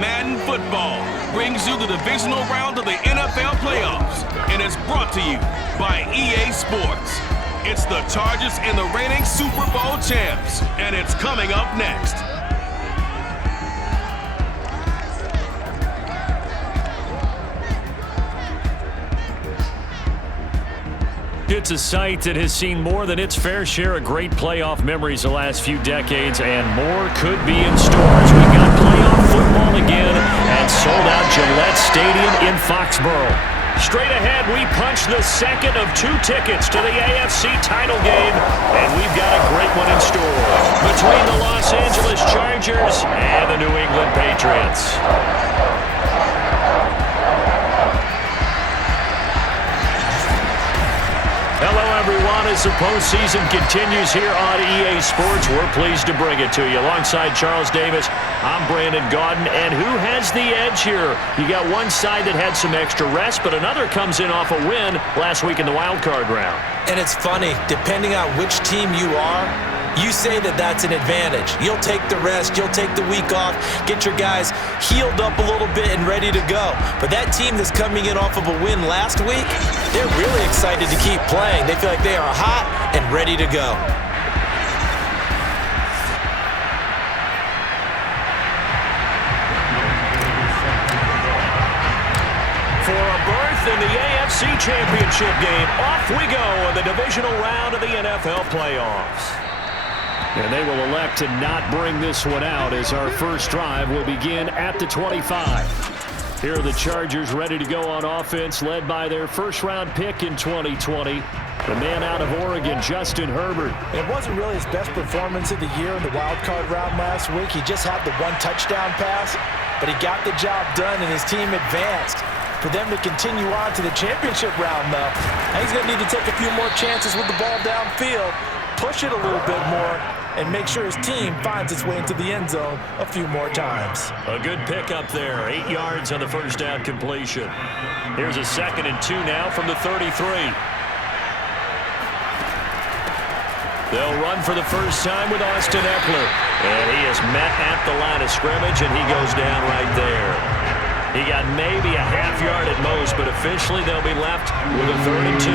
Madden Football brings you the divisional round of the NFL playoffs and is brought to you by EA Sports. It's the Chargers and the reigning Super Bowl champs, and it's coming up next. It's a site that has seen more than its fair share of great playoff memories the last few decades, and more could be in stores. We've got playoff football again at sold-out Gillette Stadium in Foxborough. Straight ahead, we punch the second of 2 tickets to the AFC title game, and we've got a great one in store between the Los Angeles Chargers and the New England Patriots. Hello, everyone. As the postseason continues here on EA Sports, we're pleased to bring it to you. Alongside Charles Davis, I'm Brandon Gaudin. And who has the edge here? You got one side that had some extra rest, but another comes in off a win last week in the wild card round. And it's funny, depending on which team you are, you say that that's an advantage. You'll take the rest, you'll take the week off, get your guys healed up a little bit and ready to go. But that team that's coming in off of a win last week, they're really excited to keep playing. They feel like they are hot and ready to go. For a berth in the AFC Championship game, off we go in the divisional round of the NFL playoffs. And they will elect to not bring this one out as our first drive will begin at the 25. Here are the Chargers ready to go on offense, led by their first-round pick in 2020, the man out of Oregon, Justin Herbert. It wasn't really his best performance of the year in the wild card round last week. He just had the 1 touchdown pass, but he got the job done and his team advanced. For them to continue on to the championship round, though, he's going to need to take a few more chances with the ball downfield, push it a little bit more, and make sure his team finds its way into the end zone a few more times. A good pickup there, 8 yards on the first down completion. Here's a 2nd and 2 now from the 33. They'll run for the first time with Austin Eckler. And he is met at the line of scrimmage, and he goes down right there. He got maybe a half yard at most, but officially they'll be left with a 3rd and 2.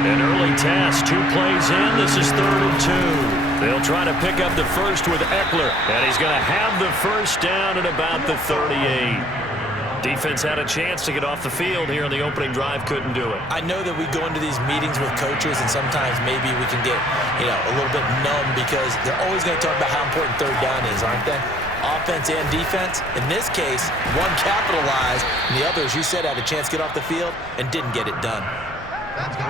An early test, 2 plays in, this is 3rd and 2. They'll try to pick up the first with Eckler, and he's going to have the first down at about the 38. Defense had a chance to get off the field here on the opening drive, couldn't do it. I know that we go into these meetings with coaches, and sometimes maybe we can get, a little bit numb because they're always going to talk about how important 3rd down is, aren't they? Offense and defense. In this case, one capitalized, and the other, as you said, had a chance to get off the field and didn't get it done.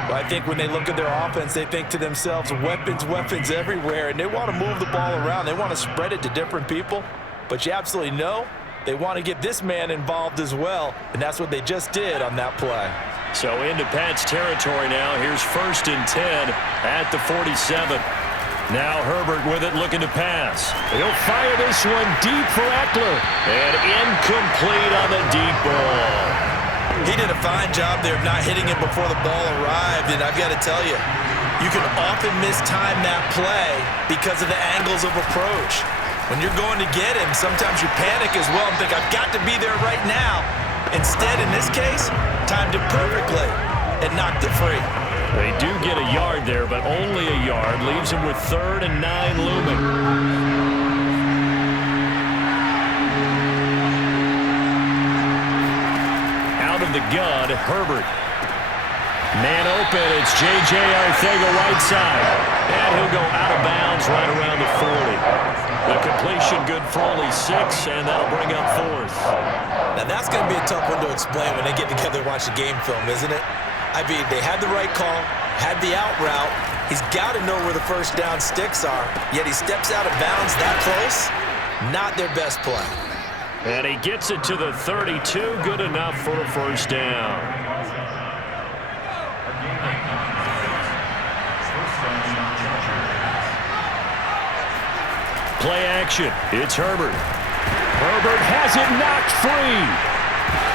Well, I think when they look at their offense, they think to themselves, weapons, weapons everywhere, and they want to move the ball around. They want to spread it to different people, but you absolutely know they want to get this man involved as well, and that's what they just did on that play. So into Pat's territory now. Here's 1st and 10 at the 47. Now Herbert with it, looking to pass. He'll fire this one deep for Eckler, and incomplete on the deep ball. He did a fine job there of not hitting it before the ball arrived, and I've got to tell you, you can often mistime that play because of the angles of approach. When you're going to get him, sometimes you panic as well and think, I've got to be there right now. Instead, in this case, timed it perfectly and knocked it free. They do get a yard there, but only a yard. Leaves him with 3rd and 9 looming. Of the gun, Herbert. Man open, it's J.J. Arcega-Whiteside. And he'll go out of bounds right around the 40. The completion good for only 6, and that'll bring up 4th. Now that's going to be a tough one to explain when they get together and watch the game film, isn't it? I mean, they had the right call, had the out route. He's got to know where the first down sticks are, yet he steps out of bounds that close. Not their best play. And he gets it to the 32, good enough for a first down. Play action, it's Herbert. Herbert has it knocked free.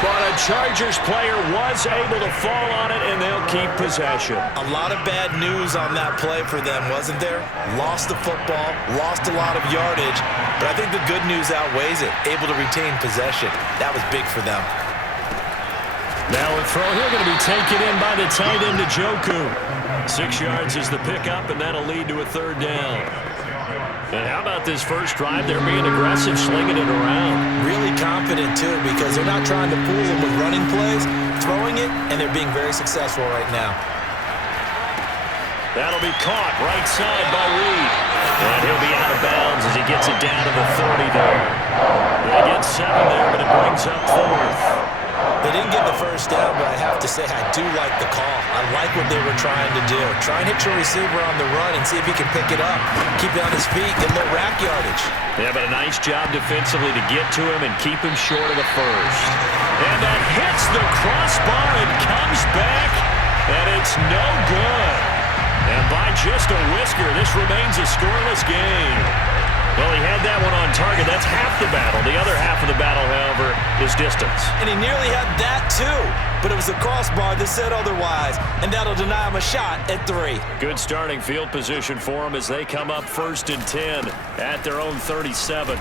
But a Chargers player was able to fall on it, and they'll keep possession. A lot of bad news on that play for them, wasn't there? Lost the football, lost a lot of yardage, but I think the good news outweighs it. Able to retain possession. That was big for them. Now a throw here going to be taken in by the tight end, Njoku. 6 yards is the pickup, and that'll lead to a 3rd down. And how about this first drive? They're being aggressive, slinging it around. Really confident, too, because they're not trying to fool them with running plays, throwing it, and they're being very successful right now. That'll be caught right side by Reed. And he'll be out of bounds as he gets it down to the 30 there. They get 7 there, but it brings up 4th. They didn't get the first down, but I have to say I do like the call. I like what they were trying to do. Try and hit your receiver on the run and see if he can pick it up. Keep it on his feet, get a little rack yardage. Yeah, but a nice job defensively to get to him and keep him short of the first. And that hits the crossbar and comes back, and it's no good. And by just a whisker, this remains a scoreless game. Well, he had that one on target. That's half the battle. The other half of the battle, however, is distance. And he nearly had that, too. But it was the crossbar that said otherwise, and that'll deny him a shot at 3. Good starting field position for them as they come up 1st and 10 at their own 37.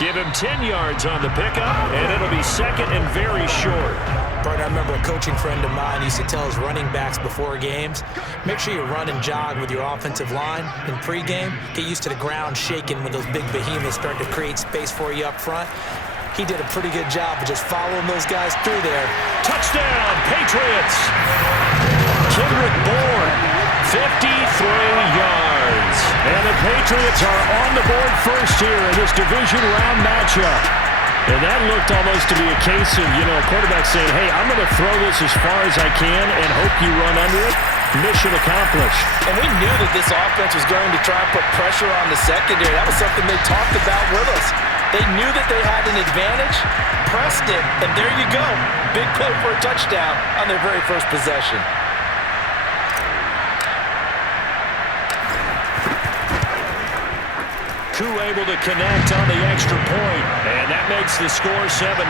Give him 10 yards on the pickup, and it'll be 2nd and very short. Partner, I remember a coaching friend of mine used to tell his running backs before games, make sure you run and jog with your offensive line in pregame. Get used to the ground shaking when those big behemoths start to create space for you up front. He did a pretty good job of just following those guys through there. Touchdown, Patriots! Kendrick Bourne, 53 yards. And the Patriots are on the board first here in this division round matchup. And that looked almost to be a case of, a quarterback saying, hey, I'm going to throw this as far as I can and hope you run under it. Mission accomplished. And we knew that this offense was going to try and put pressure on the secondary. That was something they talked about with us. They knew that they had an advantage, pressed it, and there you go. Big play for a touchdown on their very first possession. Koo able to connect on the extra point, and that makes the score 7-0.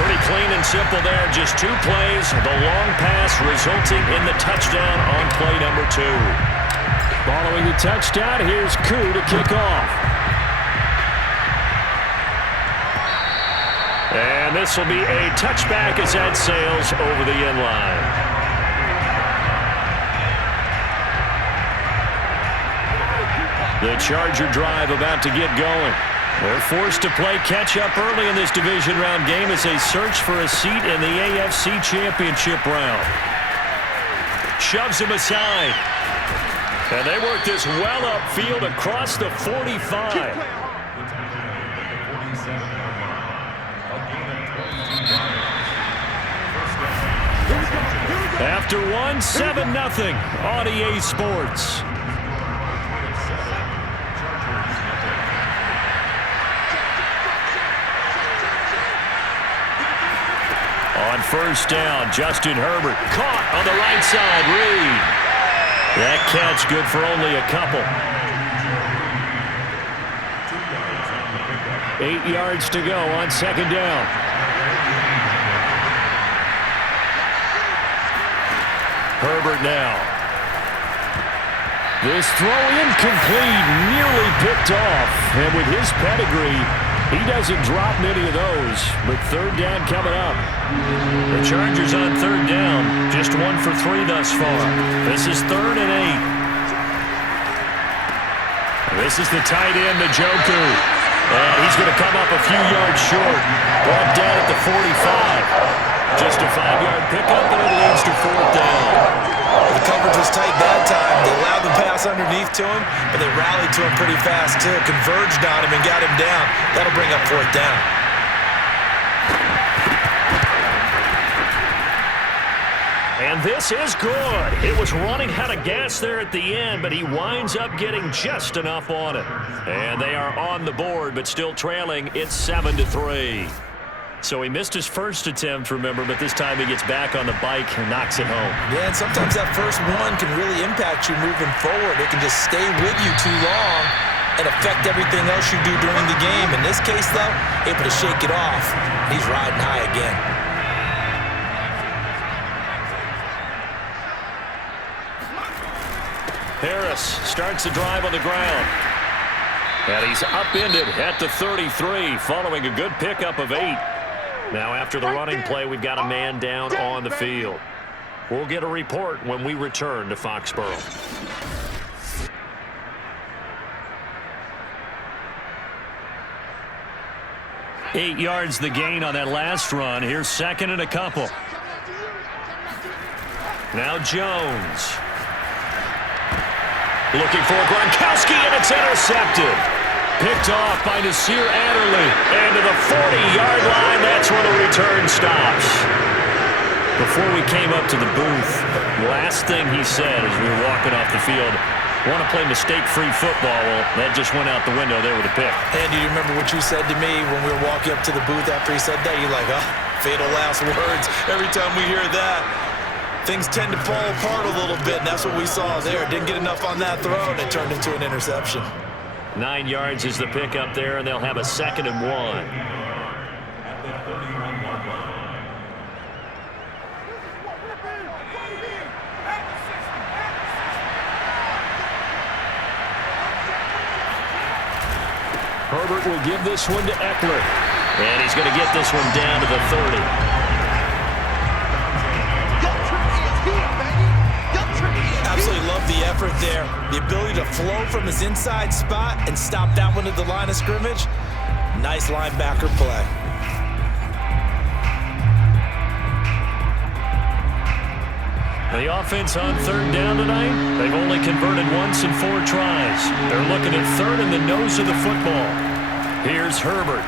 Pretty clean and simple there, just 2 plays. The long pass resulting in the touchdown on play number 2. Following the touchdown, here's Koo to kick off. And this will be a touchback as that sails over the end line. The Charger drive about to get going. They're forced to play catch-up early in this division round game as they search for a seat in the AFC Championship round. Shoves him aside. And they work this well upfield across the 45. After 1, 7-0 on EA Sports. On first down, Justin Herbert caught on the right side. Reed. That catch good for only a couple. 8 yards to go on 2nd down. Herbert now. This throw incomplete, nearly picked off. And with his pedigree, he doesn't drop many of those, but 3rd down coming up. The Chargers on 3rd down, just 1 for 3 thus far. This is 3rd and 8. This is the tight end, Njoku. And he's going to come up a few yards short. Brought down at the 45. Just a 5-yard pickup, and it leads to 4th down. The coverage was tight that time. They allowed the pass underneath to him, but they rallied to him pretty fast, too. Converged on him and got him down. That'll bring up 4th down. And this is good. It was running out of gas there at the end, but he winds up getting just enough on it. And they are on the board, but still trailing. It's 7-3. So he missed his first attempt, remember, but this time he gets back on the bike and knocks it home. Yeah, and sometimes that first one can really impact you moving forward. It can just stay with you too long, and affect everything else you do during the game. In this case, though, able to shake it off. He's riding high again. Harris starts the drive on the ground. And he's upended at the 33 following a good pickup of 8. Now after the running play, we've got a man down on the field. We'll get a report when we return to Foxborough. Eight yards the gain on that last run. Here's second and a couple. Now Jones. Looking for Gronkowski, and it's intercepted. Picked off by Nasir Adderley. And to the 40-yard line, that's where the return stops. Before we came up to the booth, last thing he said as we were walking off the field, want to play mistake-free football. Well, that just went out the window there with a pick. And do you remember what you said to me when we were walking up to the booth after he said that? You're like, oh, fatal last words. Every time we hear that, things tend to fall apart a little bit, and that's what we saw there. Didn't get enough on that throw, and it turned into an interception. 9 yards is the pick up there, and they'll have a 2nd and 1. Herbert will give this one to Eckler. And he's going to get this one down to the 30. Absolutely love the effort there. The ability to flow from his inside spot and stop that one at the line of scrimmage. Nice linebacker play. The offense on 3rd down tonight, they've only converted once in 4 tries. They're looking at 3rd in the nose of the football. Here's Herbert.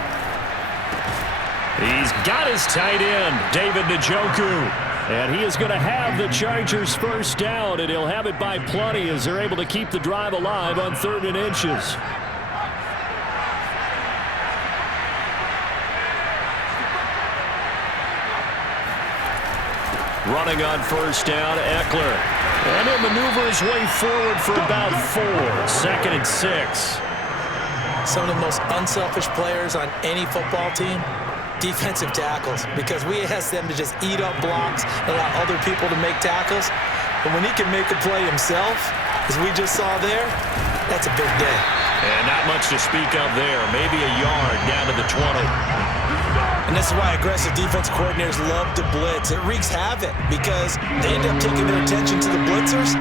He's got his tight end, David Njoku. And he is going to have the Chargers first down, and he'll have it by plenty as they're able to keep the drive alive on 3rd and inches. Running on first down, Eckler. And he'll maneuver his way forward for about 4. 2nd and 6. Some of the most unselfish players on any football team, defensive tackles, because we ask them to just eat up blocks, allow other people to make tackles. But when he can make a play himself, as we just saw there, that's a big day. And not much to speak of there. Maybe a yard down to the 20. And this is why aggressive defensive coordinators love to blitz. It wreaks havoc because they end up taking their attention to the blitzers.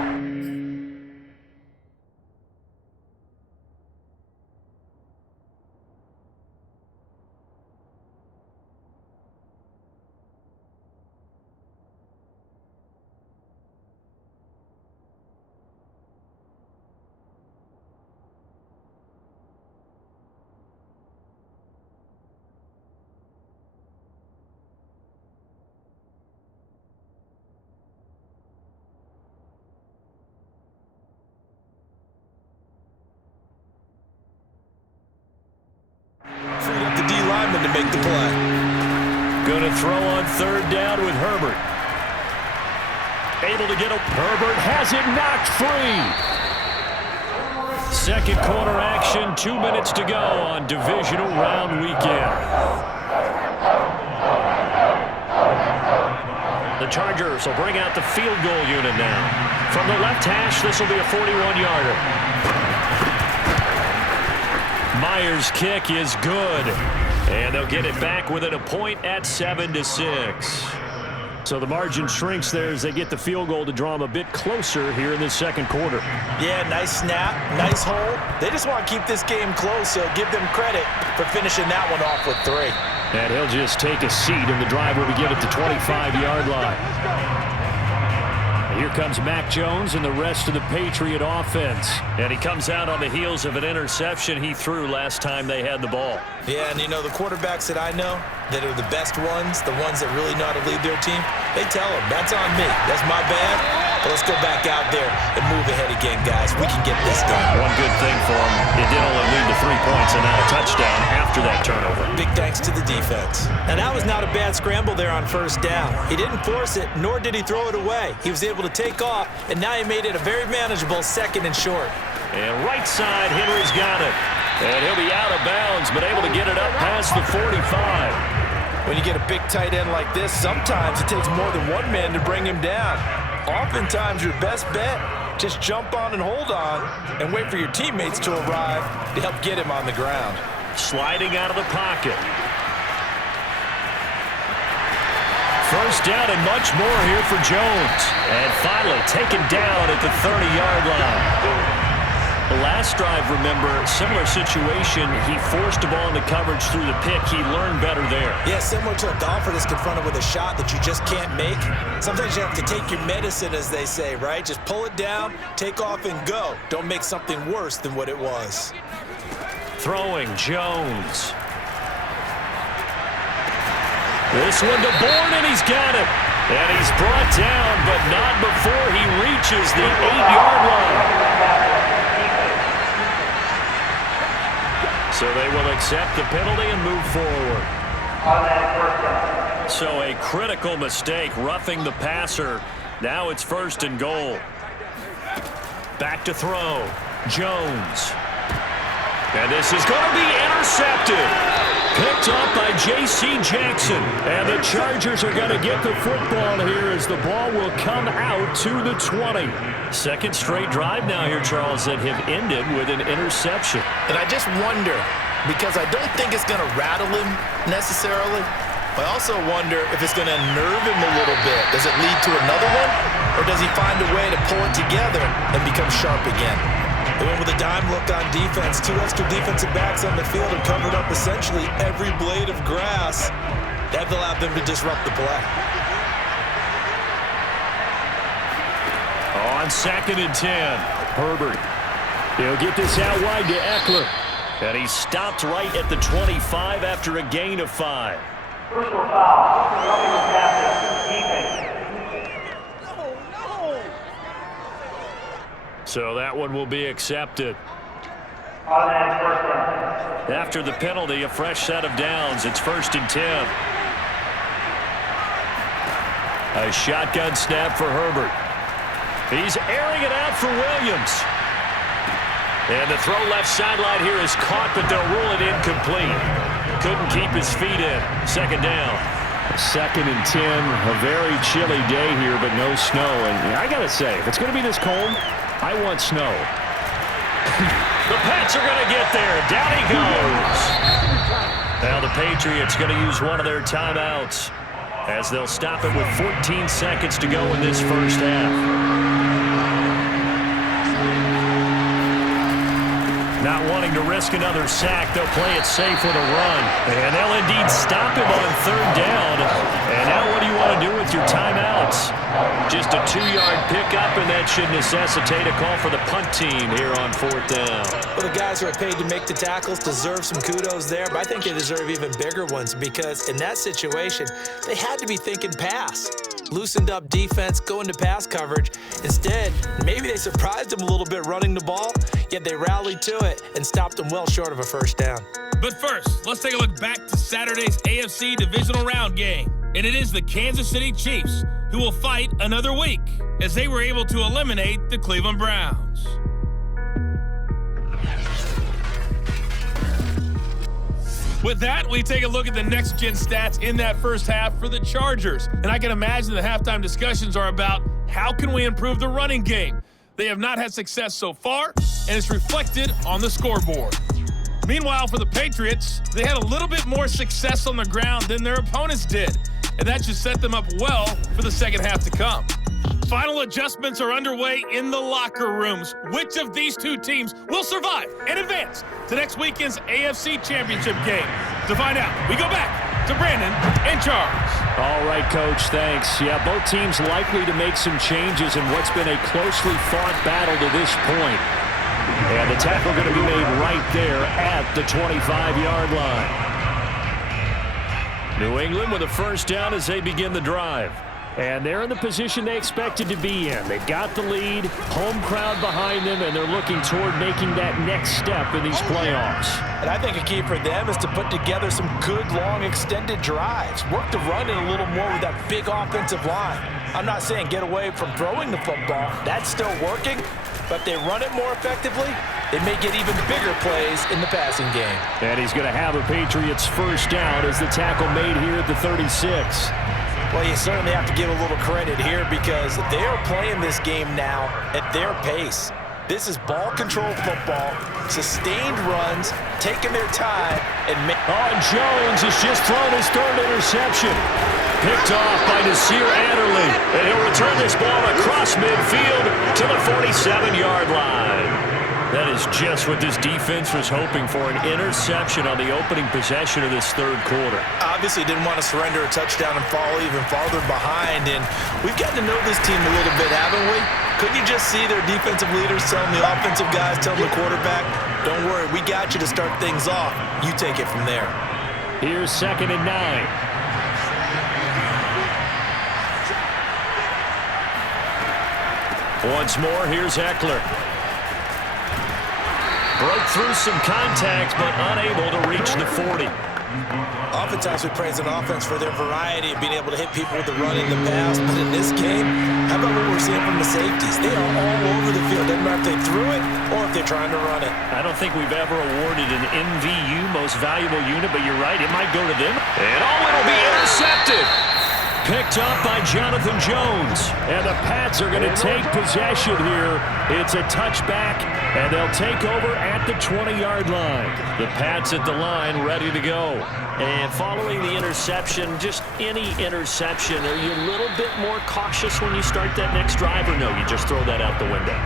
Freed up the D lineman to make the play. Going to throw on 3rd down with Herbert. Able to get a... Herbert has it knocked free. 2nd quarter action, 2 minutes to go on divisional round weekend. The Chargers will bring out the field goal unit now. From the left hash, this will be a 41-yarder. Myers' kick is good. And they'll get it back within a point at 7-6. So the margin shrinks there as they get the field goal to draw them a bit closer here in the 2nd quarter. Yeah, nice snap, nice hold. They just want to keep this game close, so give them credit for finishing that one off with 3. And he'll just take a seat, and the drive will begin at the 25-yard line. Here comes Mac Jones and the rest of the Patriot offense. And he comes out on the heels of an interception he threw last time they had the ball. Yeah, and you know, the quarterbacks that I know that are the best ones, the ones that really know how to lead their team, they tell them, that's on me. That's my bad. But let's go back out there and move ahead again, guys. We can get this done. One good thing for him, it did only lead to 3 points and not a touchdown after that turnover. Big thanks to the defense. And that was not a bad scramble there on first down. He didn't force it, nor did he throw it away. He was able to take off, and now he made it a very manageable 2nd and short. And right side, Henry's got it. And he'll be out of bounds, but able to get it up past the 45. When you get a big tight end like this, sometimes it takes more than one man to bring him down. Oftentimes, your best bet, just jump on and hold on and wait for your teammates to arrive to help get him on the ground. Sliding out of the pocket. First down and much more here for Jones. And finally taken down at the 30-yard line. The last drive, remember, similar situation. He forced the ball into coverage through the pick. He learned better there. Yeah, similar to a golfer that's confronted with a shot that you just can't make. Sometimes you have to take your medicine, as they say, right? Just pull it down, take off, and go. Don't make something worse than what it was. Throwing, Jones. This one to Bourne, and he's got it. And he's brought down, but not before he reaches the 8-yard line. So they will accept the penalty and move forward. So a critical mistake, roughing the passer. Now it's 1st and goal. Back to throw. Jones. And this is going to be intercepted. Picked up by J.C. Jackson. And the Chargers are going to get the football here as the ball will come out to the 20. Second straight drive now here, Charles, that have ended with an interception. And I just wonder, because I don't think it's going to rattle him necessarily, but I also wonder if it's going to unnerve him a little bit. Does it lead to another one, or does he find a way to pull it together and become sharp again? They went with a dime look on defense. 2 extra defensive backs on the field and covered up essentially every blade of grass. That allowed them to disrupt the play. On 2nd and 10, Herbert. He'll get this out wide to Eckler. And he stopped right at the 25 after a gain of 5. Personal foul. So that one will be accepted. After the penalty, a fresh set of downs. It's 1st and 10. A shotgun snap for Herbert. He's airing it out for Williams. And the throw left sideline here is caught, but they'll rule it incomplete. Couldn't keep his feet in. 2nd down. 2nd and 10. A very chilly day here, but no snow. And I got to say, if it's going to be this cold, I want snow. The Pats are going to get there. Down he goes. Now the Patriots going to use one of their timeouts as they'll stop it with 14 seconds to go in this first half. Not wanting to risk another sack, they'll play it safe with a run. And they'll indeed stop him on 3rd down. And now what do you want to do with your timeouts? Just a 2-yard pickup, and that should necessitate a call for the punt team here on 4th down. Well, the guys who are paid to make the tackles deserve some kudos there, but I think they deserve even bigger ones because in that situation, they had to be thinking pass. Loosened up defense, going to pass coverage. Instead, maybe they surprised them a little bit running the ball, yet they rallied to it and stopped them well short of a 1st down. But first, let's take a look back to Saturday's AFC divisional round game. And it is the Kansas City Chiefs who will fight another week as they were able to eliminate the Cleveland Browns. With that, we take a look at the next-gen stats in that first half for the Chargers. And I can imagine the halftime discussions are about how can we improve the running game. They have not had success so far, and it's reflected on the scoreboard. Meanwhile, for the Patriots, they had a little bit more success on the ground than their opponents did, and that should set them up well for the second half to come. Final adjustments are underway in the locker rooms. Which of these two teams will survive and advance to next weekend's AFC Championship game? To find out, we go back to Brandon and Charles. All right, Coach, thanks. Yeah, both teams likely to make some changes in what's been a closely fought battle to this point. And the tackle going to be made right there at the 25-yard line. New England with a 1st down as they begin the drive. And they're in the position they expected to be in. They've got the lead, home crowd behind them, and they're looking toward making that next step in these playoffs. And I think a key for them is to put together some good, long, extended drives. Work the run in a little more with that big offensive line. I'm not saying get away from throwing the football. That's still working. But if they run it more effectively, they may get even bigger plays in the passing game. And he's going to have a Patriots first down as the tackle made here at the 36. Well, you certainly have to give a little credit here because they are playing this game now at their pace. This is ball control football, sustained runs, taking their time, and Jones has just thrown his third interception. Picked off by Nasir Adderley, and he'll return this ball across midfield to the 47-yard line. That is just what this defense was hoping for, an interception on the opening possession of this third quarter. Obviously didn't want to surrender a touchdown and fall even farther behind, and we've gotten to know this team a little bit, haven't we? Couldn't you just see their defensive leaders telling the offensive guys, telling the quarterback, don't worry, we got you to start things off. You take it from there. Here's 2nd and 9. Once more, here's Eckler. Broke through some contact, but unable to reach the 40. Oftentimes we praise an offense for their variety of being able to hit people with the run in the pass, but in this game, how about what we're seeing from the safeties? They are all over the field. Doesn't matter if they threw it or if they're trying to run it. I don't think we've ever awarded an MVU, most valuable unit, but you're right, it might go to them. And it'll be intercepted. Picked up by Jonathan Jones. And the Pats are going to take possession here. It's a touchback, and they'll take over at the 20-yard line. The Pats at the line, ready to go. And following the interception, just any interception, are you a little bit more cautious when you start that next drive, or no, you just throw that out the window?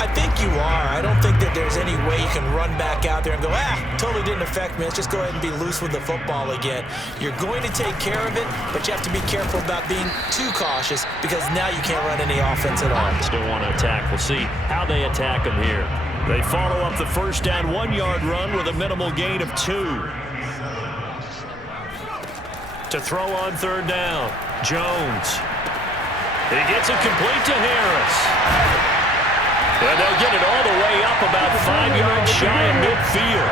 I think you are. I don't think that there's any way you can run back out there and go, totally didn't affect me. Let's just go ahead and be loose with the football again. You're going to take care of it, but you have to be careful about being too cautious because now you can't run any offense at all. Still want to attack. We'll see how they attack them here. They follow up the first down 1-yard run with a minimal gain of 2. To throw on 3rd down, Jones. He gets it complete to Harris. And they'll get it all the way up about 5 yards shy of midfield.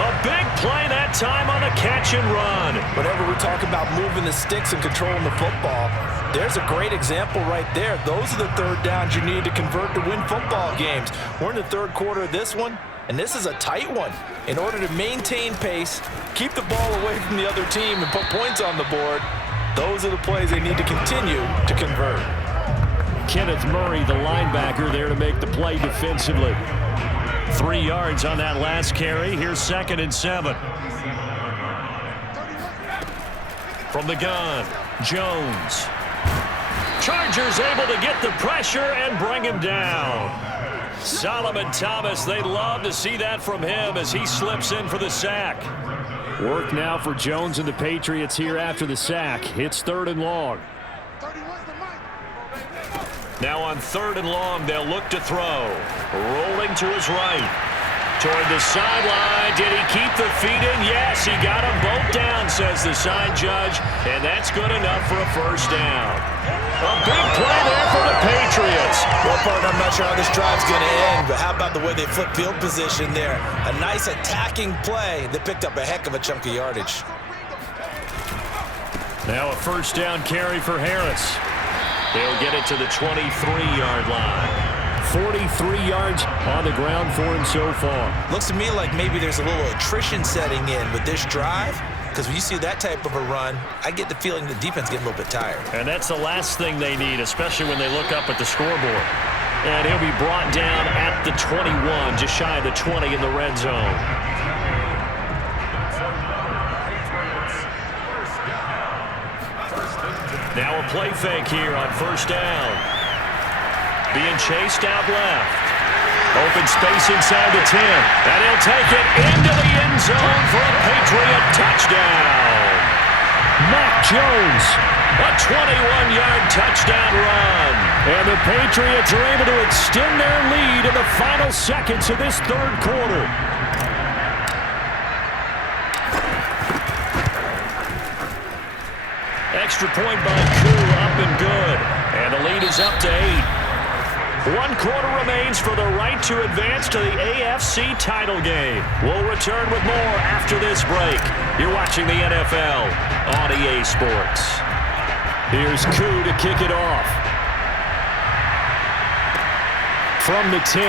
A big play that time on a catch and run. Whenever we talk about moving the sticks and controlling the football, there's a great example right there. Those are the 3rd downs you need to convert to win football games. We're in the 3rd quarter of this one, and this is a tight one. In order to maintain pace, keep the ball away from the other team, and put points on the board, those are the plays they need to continue to convert. Kenneth Murray, the linebacker, there to make the play defensively. 3 yards on that last carry. Here's 2nd and 7. From the gun, Jones. Chargers able to get the pressure and bring him down. Solomon Thomas, they'd love to see that from him as he slips in for the sack. Work now for Jones and the Patriots here after the sack. It's 3rd and long. Now on 3rd and long, they'll look to throw. Rolling to his right. Toward the sideline. Did he keep the feet in? Yes, he got them both down, says the side judge. And that's good enough for a first down. A big play there for the Patriots. Well, partner, I'm not sure how this drive's going to end, but how about the way they flip field position there? A nice attacking play that picked up a heck of a chunk of yardage. Now a first down carry for Harris. They'll get it to the 23-yard line. 43 yards on the ground for him so far. Looks to me like maybe there's a little attrition setting in with this drive, because when you see that type of a run, I get the feeling the defense getting a little bit tired. And that's the last thing they need, especially when they look up at the scoreboard. And he'll be brought down at the 21, just shy of the 20 in the red zone. Now a play fake here on first down. Being chased out left. Open space inside the 10. And he'll take it into the end zone for a Patriot touchdown. Mac Jones, a 21-yard touchdown run. And the Patriots are able to extend their lead in the final seconds of this third quarter. Extra point by Koo, up and good. And the lead is up to 8. 1 quarter remains for the right to advance to the AFC title game. We'll return with more after this break. You're watching the NFL on EA Sports. Here's Koo to kick it off. from the 10.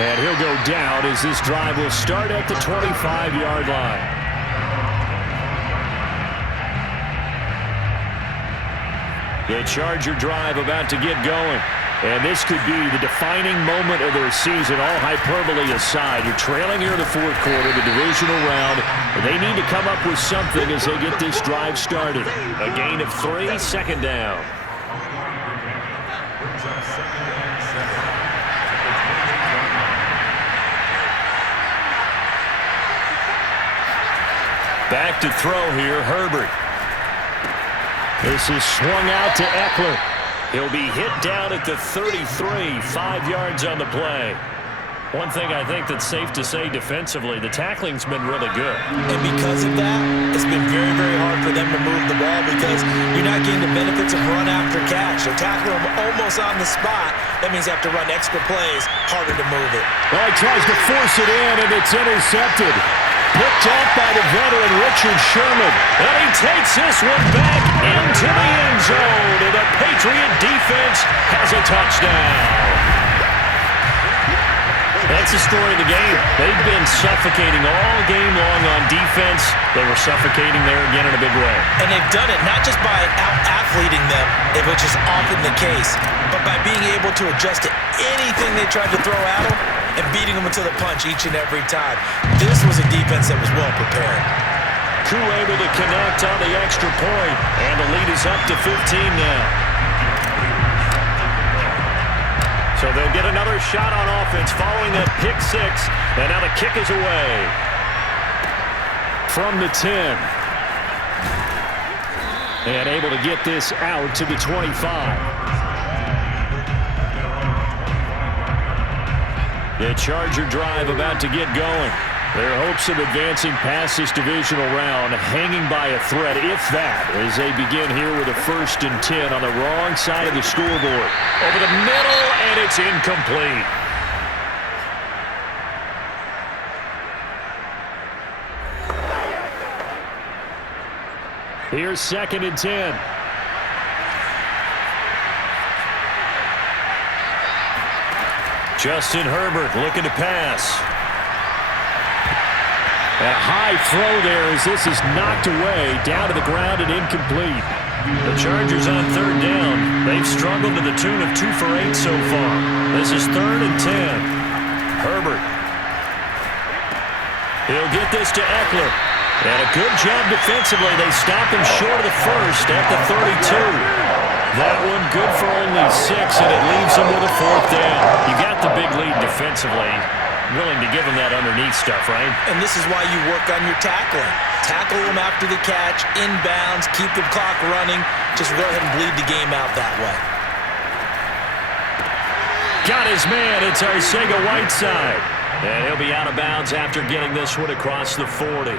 And he'll go down as this drive will start at the 25-yard line. The Charger drive about to get going. And this could be the defining moment of their season, all hyperbole aside. You're trailing here in the fourth quarter, the divisional round, and they need to come up with something as they get this drive started. A gain of 3, second down. Back to throw here, Herbert. This is swung out to Eckler. He'll be hit down at the 33, 5 yards on the play. One thing I think that's safe to say defensively, the tackling's been really good. And because of that, it's been very, very hard for them to move the ball because you're not getting the benefits of run after catch. They're tackling them almost on the spot. That means they have to run extra plays, harder to move it. Well, he tries to force it in, and it's intercepted. Picked off by the veteran Richard Sherman. And he takes this one back into the end zone. And the Patriot defense has a touchdown. That's the story of the game. They've been suffocating all game long on defense. They were suffocating there again in a big way. And they've done it not just by out-athleting them, which is often the case, but by being able to adjust to anything they tried to throw at them and beating them into the punch each and every time. This was a defense that was well prepared. Koo able to connect on the extra point, and the lead is up to 15 now. So they'll get another shot on offense following that pick 6, and now the kick is away. From the 10. And able to get this out to the 25. The Charger drive about to get going. Their hopes of advancing past this divisional round hanging by a thread, if that, as they begin here with a 1st and 10 on the wrong side of the scoreboard. Over the middle, and it's incomplete. Here's 2nd and 10. Justin Herbert looking to pass. And a high throw there as this is knocked away, down to the ground and incomplete. The Chargers on 3rd down. They've struggled to the tune of 2 for 8 so far. This is 3rd and 10. Herbert. He'll get this to Eckler. And a good job defensively. They stop him short of the 1st at the 32. That one good for only 6, and it leaves him with a 4th down. You got the big lead defensively. Willing to give him that underneath stuff, right? And this is why you work on your tackling. Tackle them after the catch, inbounds, keep the clock running. Just go ahead and bleed the game out that way. Got his man. It's Arcega-Whiteside. And he'll be out of bounds after getting this one across the 40.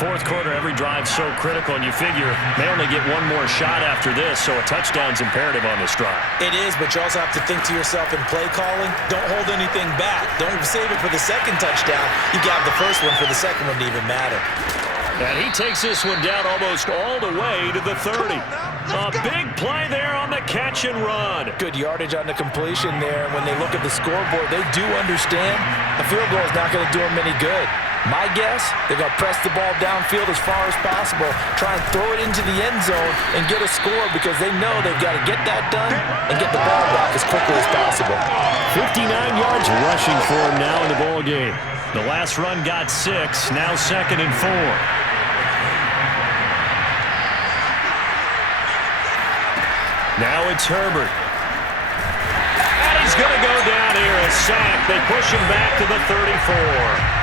Fourth quarter, every drive so critical, and you figure they only get one more shot after this, so a touchdown's imperative on this drive. It is, but you also have to think to yourself in play calling, don't hold anything back. Don't save it for the second touchdown. You got the first one for the second one to even matter. And he takes this one down almost all the way to the 30. A big play there on the catch and run. Good yardage on the completion there. When they look at the scoreboard, they do understand a field goal is not going to do them any good. My guess, they're going to press the ball downfield as far as possible, try and throw it into the end zone and get a score because they know they've got to get that done and get the ball back as quickly as possible. 59 yards rushing for him now in the ball game. The last run got 6, now 2nd and 4. Now it's Herbert. And he's going to go down here, a sack. They push him back to the 34.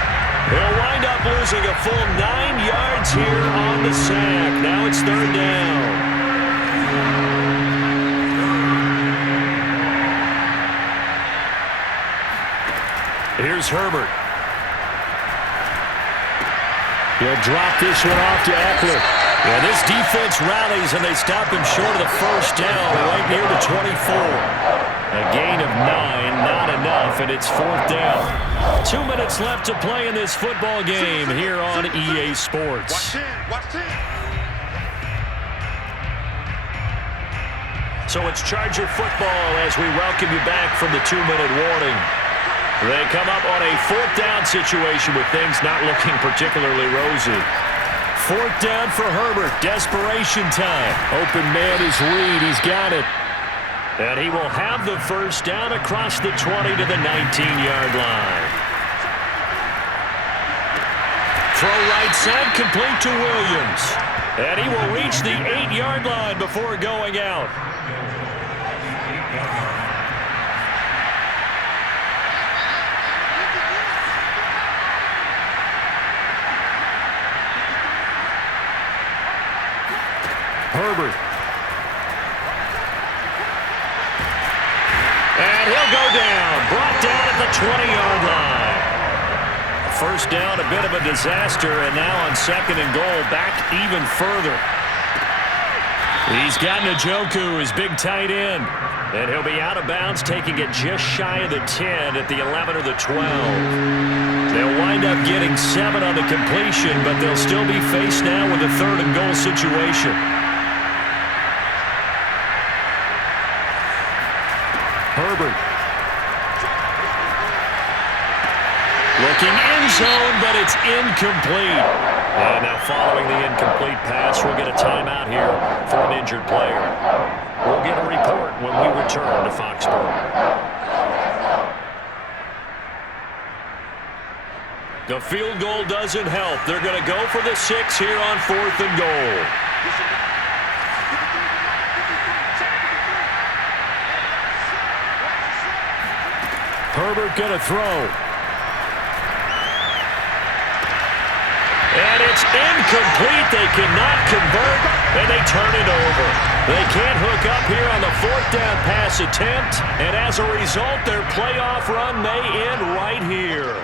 He'll wind up losing a full 9 yards here on the sack. Now it's 3rd down. Here's Herbert. He'll drop this one off to Eckler. Yeah, this defense rallies, and they stop him short of the 1st down, right near the 24. A gain of 9, not enough, and it's 4th down. 2 minutes left to play in this football game here on EA Sports. Watch So it's Charger football as we welcome you back from the 2-minute warning. They come up on a 4th down situation with things not looking particularly rosy. 4th down for Herbert. Desperation time. Open man is Reed. He's got it. And he will have the first down across the 20 to the 19-yard line. Throw right side, complete to Williams. And he will reach the 8-yard line before going out. Herbert. And he'll go down. Brought down at the 20-yard line. First down, a bit of a disaster, and now on 2nd and goal, back even further. He's got Njoku, his big tight end. And he'll be out of bounds, taking it just shy of the 10 at the 11 or the 12. They'll wind up getting 7 on the completion, but they'll still be faced now with a 3rd and goal situation. Herbert. Looking in zone, but it's incomplete. And now following the incomplete pass, we'll get a timeout here for an injured player. We'll get a report when we return to Foxborough. The field goal doesn't help. They're going to go for the 6 here on 4th and goal. Herbert going to throw. And it's incomplete. They cannot convert, and they turn it over. They can't hook up here on the 4th down pass attempt, and as a result, their playoff run may end right here.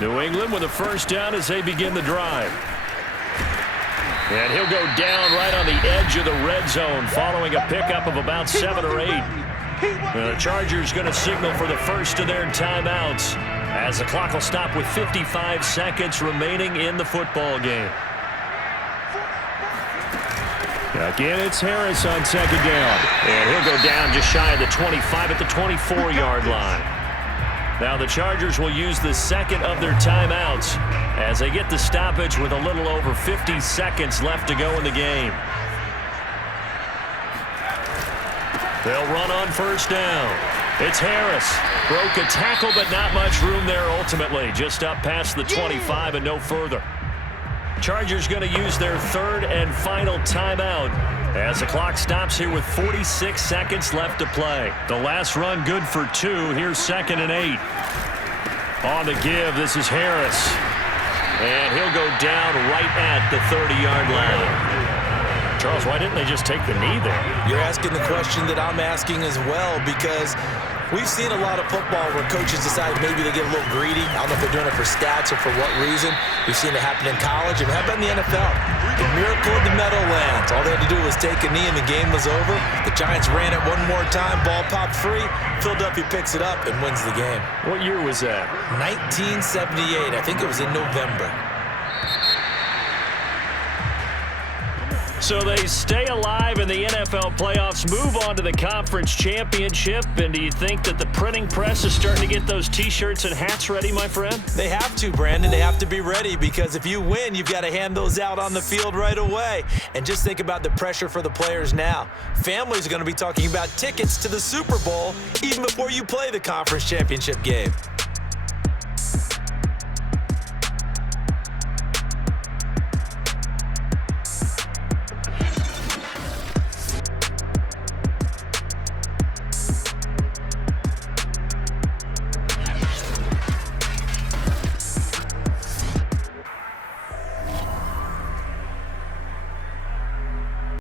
New England with a first down as they begin the drive. And he'll go down right on the edge of the red zone following a pickup of about 7 or 8. The Chargers going to signal for the first of their timeouts as the clock will stop with 55 seconds remaining in the football game. Again, it's Harris on 2nd down. And he'll go down just shy of the 25 at the 24-yard line. Now the Chargers will use the 2nd of their timeouts as they get the stoppage with a little over 50 seconds left to go in the game. They'll run on first down. It's Harris. Broke a tackle, but not much room there ultimately. Just up past the 25 and no further. Chargers going to use their 3rd and final timeout as the clock stops here with 46 seconds left to play. The last run good for 2. Here's 2nd and 8. On the give, this is Harris. And he'll go down right at the 30-yard line. Charles, why didn't they just take the knee there? You're asking the question that I'm asking as well, because we've seen a lot of football where coaches decide maybe they get a little greedy. I don't know if they're doing it for stats or for what reason. We've seen it happen in college, and how about in the NFL? The miracle of the Meadowlands. All they had to do was take a knee and the game was over. The Giants ran it one more time, ball popped free. Philadelphia picks it up and wins the game. What year was that? 1978. I think it was in November. So they stay alive in the NFL playoffs, move on to the conference championship. And do you think that the printing press is starting to get those T-shirts and hats ready, my friend? They have to, Brandon. They have to be ready, because if you win, you've got to hand those out on the field right away. And just think about the pressure for the players now. Families are going to be talking about tickets to the Super Bowl even before you play the conference championship game.